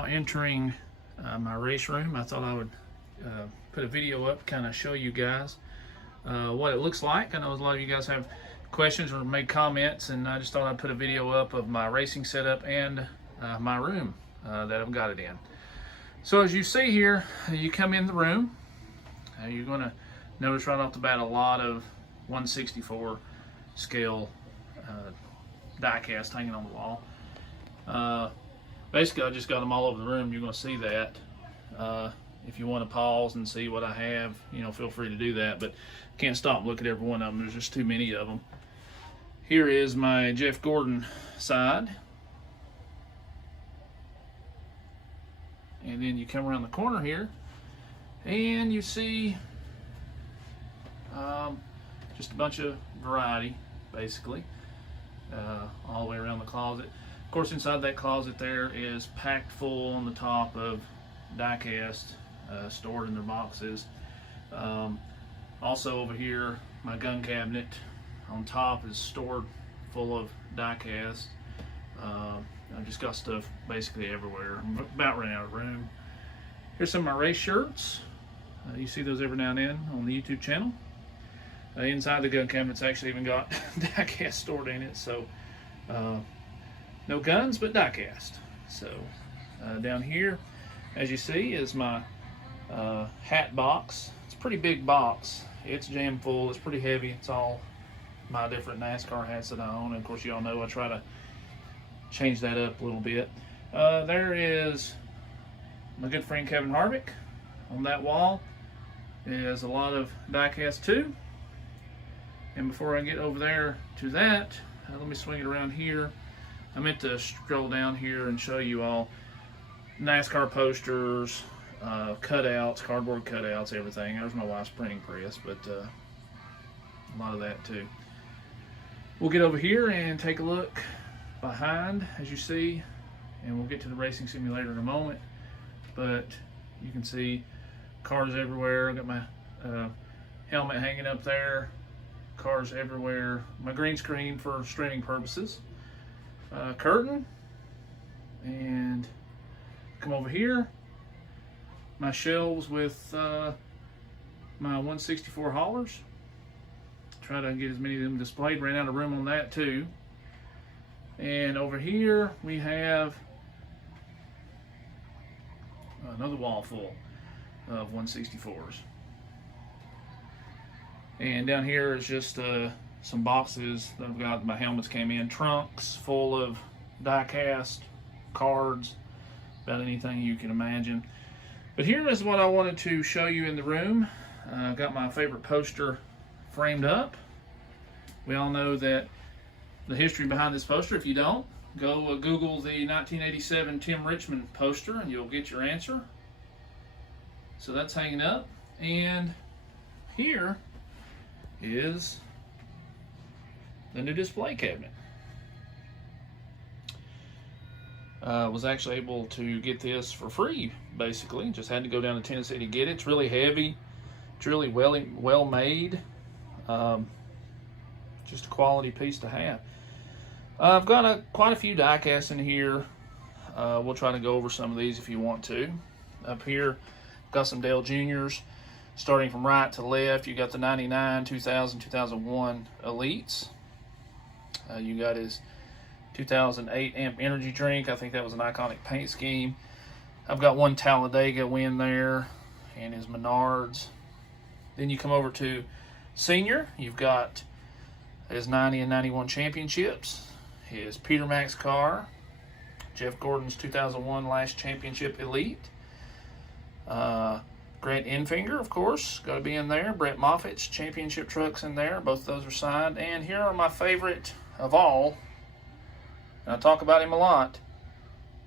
now entering my race room. I thought I would put a video up, kind of show you guys what it looks like. I know a lot of you guys have questions or make comments, and I just thought I'd put a video up of my racing setup and my room that I've got it in. So as you see here, you come in the room, you're going to notice right off the bat a lot of 1/64 scale diecast hanging on the wall. Basically, I just got them all over the room. You're going to see that. If you want to pause and see what I have, you know, feel free to do that. But can't stop and look at every one of them. There's just too many of them. Here is my Jeff Gordon side. And then you come around the corner here, and you see just a bunch of variety, basically, all the way around the closet. Of course, inside that closet there is packed full on the top of diecast stored in their boxes. Also over here, my gun cabinet on top is stored full of diecast. I've just got stuff basically everywhere. I'm about running out of room. Here's some of my race shirts. You see those every now and then on the YouTube channel. Inside the gun cabinet's actually even got diecast stored in it, so no guns, but diecast. So down here, as you see, is my hat box. It's a pretty big box. It's jam full. It's pretty heavy. It's all my different NASCAR hats that I own. And of course, you all know I try to change that up a little bit. There is my good friend Kevin Harvick. On that wall is a lot of diecast too. And before I get over there to that, let me swing it around here. I meant to scroll down here and show you all NASCAR posters, cutouts, cardboard cutouts, everything. There's my wife's printing press, but a lot of that too. We'll get over here and take a look behind, as you see, and we'll get to the racing simulator in a moment. But you can see cars everywhere. I got my helmet hanging up there. Cars everywhere. My green screen for streaming purposes. Curtain, and come over here. My shelves with my 1/64 haulers. Try to get as many of them displayed. Ran out of room on that too. And over here we have another wall full of 1/64s. And down here is just some boxes that I've got. My helmets came in. Trunks full of diecast, cards, about anything you can imagine. But here is what I wanted to show you in the room. I've got my favorite poster framed up. We all know that the history behind this poster. If you don't, go Google the 1987 Tim Richmond poster and you'll get your answer. So that's hanging up. And here is the new display cabinet. Was actually able to get this for free, basically. Just had to go down to Tennessee to get it. It's really heavy. It's really well made. Just a quality piece to have. I've got quite a few diecasts in here. We'll try to go over some of these if you want to. Up here, got some Dale Juniors. Starting from right to left, you got the 99, 2000, 2001 Elites. You got his 2008 Amp Energy Drink. I think that was an iconic paint scheme. I've got one Talladega win there, and his Menards. Then you come over to Senior. You've got his 90 and 91 championships. His Peter Max car, Jeff Gordon's 2001 last championship Elite, Grant Enfinger, of course, got to be in there. Brett Moffitt's championship trucks in there. Both of those are signed. And here are my favorite of all, and I talk about him a lot,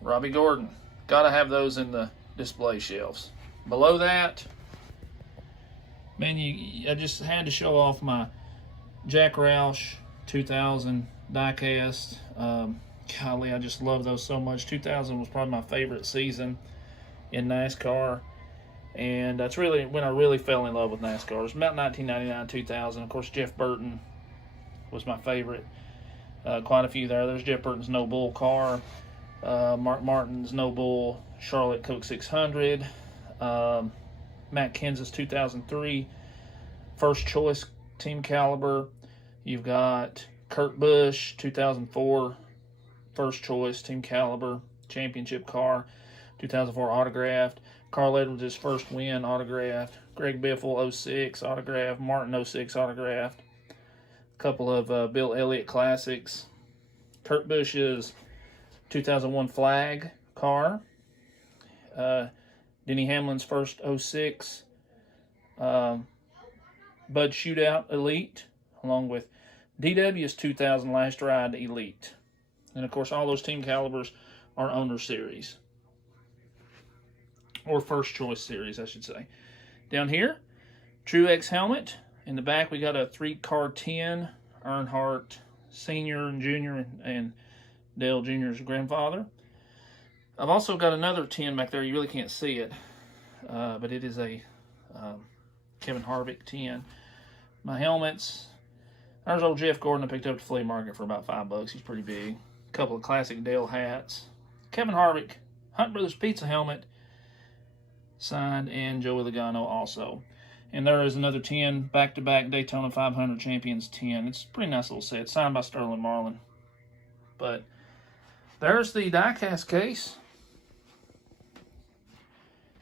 Robbie Gordon. Got to have those in the display shelves. Below that, man, I just had to show off my Jack Roush 2000 diecast. Golly, I just love those so much. 2000 was probably my favorite season in NASCAR, and that's really when I really fell in love with NASCAR. It was about 1999, 2000. Of course, Jeff Burton was my favorite. Quite a few there. There's Jeff Burton's No Bull car. Mark Martin's Noble Charlotte Coke 600, Matt Kenseth's 2003 First Choice Team Caliber. You've got Kurt Busch 2004 First Choice Team Caliber Championship car, 2004 autographed. Carl Edwards' first win autographed. Greg Biffle 06 autographed. Martin 06 autographed. A couple of Bill Elliott classics. Kurt Busch's 2001 flag car. Denny Hamlin's first 06 Bud Shootout Elite, along with DW's 2000 Last Ride Elite. And of course, all those team calibers are owner series, or first choice series, I should say. Down here, Truex helmet. In the back, we got a 3-car 10, Earnhardt Sr. and Jr. and Dale Jr.'s grandfather. I've also got another 10 back there. You really can't see it, but it is a Kevin Harvick 10. My helmets, there's old Jeff Gordon I picked up at the flea market for about $5. He's pretty big. A couple of classic Dale hats. Kevin Harvick, Hunt Brothers Pizza helmet, signed, and Joey Logano also. And there is another 10, back-to-back Daytona 500 Champions 10. It's a pretty nice little set, signed by Sterling Marlin. But there's the diecast case.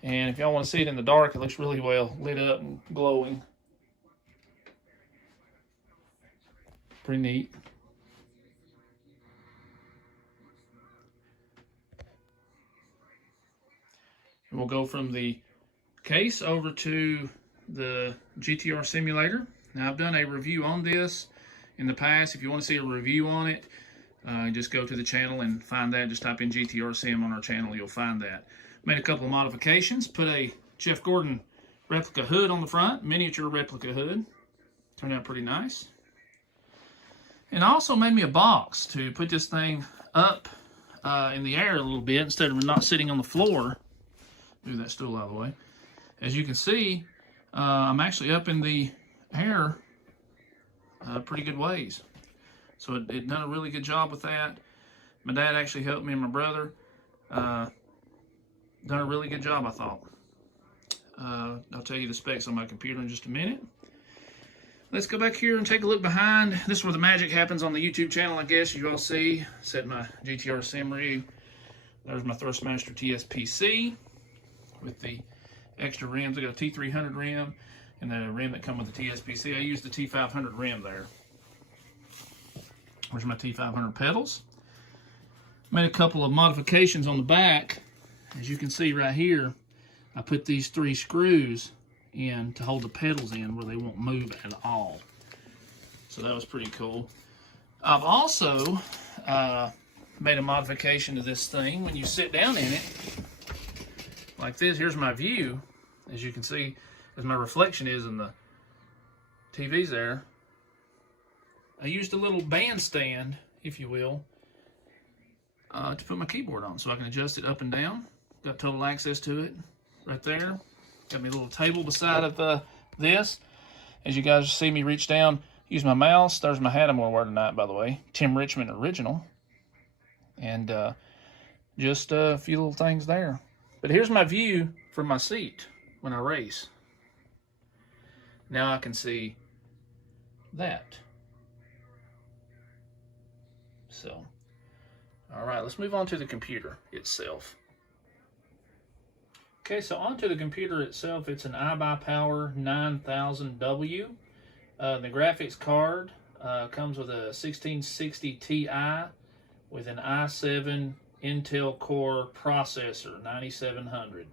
And if y'all want to see it in the dark, it looks really well lit up and glowing. Pretty neat. And we'll go from the case over to the GTR simulator. Now, I've done a review on this in the past. If you want to see a review on it, just go to the channel and find that. Just type in GTR Sim on our channel, you'll find that. Made a couple of modifications. Put a Jeff Gordon replica hood on the front, miniature replica hood. Turned out pretty nice. And I also made me a box to put this thing up in the air a little bit instead of not sitting on the floor. Move that stool out of the way. As you can see, I'm actually up in the air pretty good ways. So it done a really good job with that. My dad actually helped me and my brother. Done a really good job, I thought. I'll tell you the specs on my computer in just a minute. Let's go back here and take a look behind. This is where the magic happens on the YouTube channel, I guess. You all see. Set my GTR Sim rig. There's my Thrustmaster TSPC with the extra rims. I got a T300 rim and the rim that come with the TSPC. I used the T500 rim there. There's my T500 pedals. Made a couple of modifications on the back. As you can see right here, I put these 3 screws in to hold the pedals in where they won't move at all. So that was pretty cool. I've also made a modification to this thing. When you sit down in it, like this, here's my view. As you can see, as my reflection is in the TVs there, I used a little bandstand, if you will, to put my keyboard on so I can adjust it up and down. Got total access to it right there. Got me a little table beside of this. As you guys see me reach down, use my mouse. There's my hat I'm going to wear tonight, by the way. Tim Richmond original. And just a few little things there. But here's my view from my seat when I race. Now I can see that. So, all right, let's move on to the computer itself. Okay, so onto the computer itself, it's an IBUYPOWER 9000W. The graphics card comes with a 1660 Ti with an i7 Intel Core processor, 9700.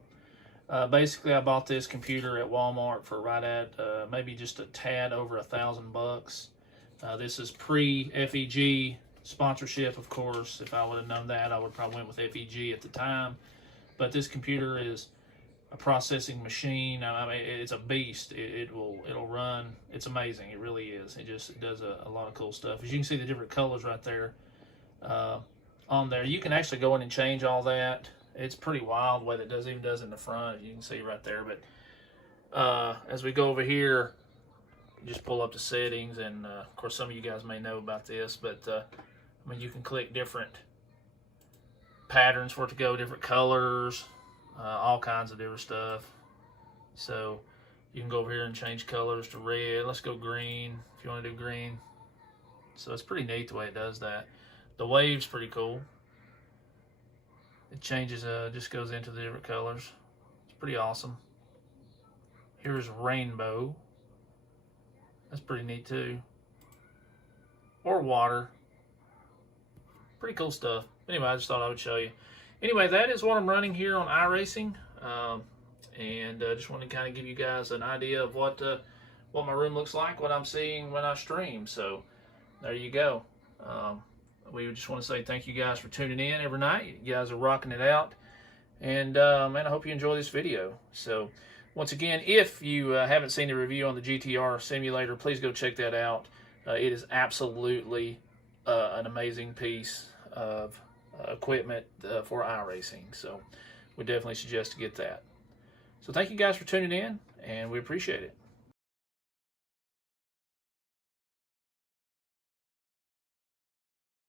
Basically, I bought this computer at Walmart for right at maybe just a tad over $1,000. This is pre-FEG sponsorship, of course. If I would have known that, I would probably went with FEG at the time. But this computer is a processing machine. I mean, it's a beast. It'll run. It's amazing. It really is. It does a lot of cool stuff. As you can see, the different colors right there on there. You can actually go in and change all that. It's pretty wild the way that even does in the front. You can see right there. But as we go over here, just pull up the settings, and of course, some of you guys may know about this, but I mean, you can click different patterns for it to go, different colors, all kinds of different stuff. So you can go over here and change colors to red. Let's go green if you want to do green. So it's pretty neat the way it does that. The wave's pretty cool. It changes, just goes into the different colors. It's pretty awesome. Here's rainbow. That's pretty neat too. Or water. Pretty cool stuff. Anyway, I just thought I would show you. Anyway, that is what I'm running here on iRacing. And just wanted to kind of give you guys an idea of what my room looks like, what I'm seeing when I stream. So there you go. We just want to say thank you guys for tuning in every night. You guys are rocking it out. And man, I hope you enjoy this video. So once again, if you haven't seen the review on the GTR simulator, please go check that out. It is absolutely an amazing piece of equipment for iRacing. So we definitely suggest to get that. So thank you guys for tuning in, and we appreciate it.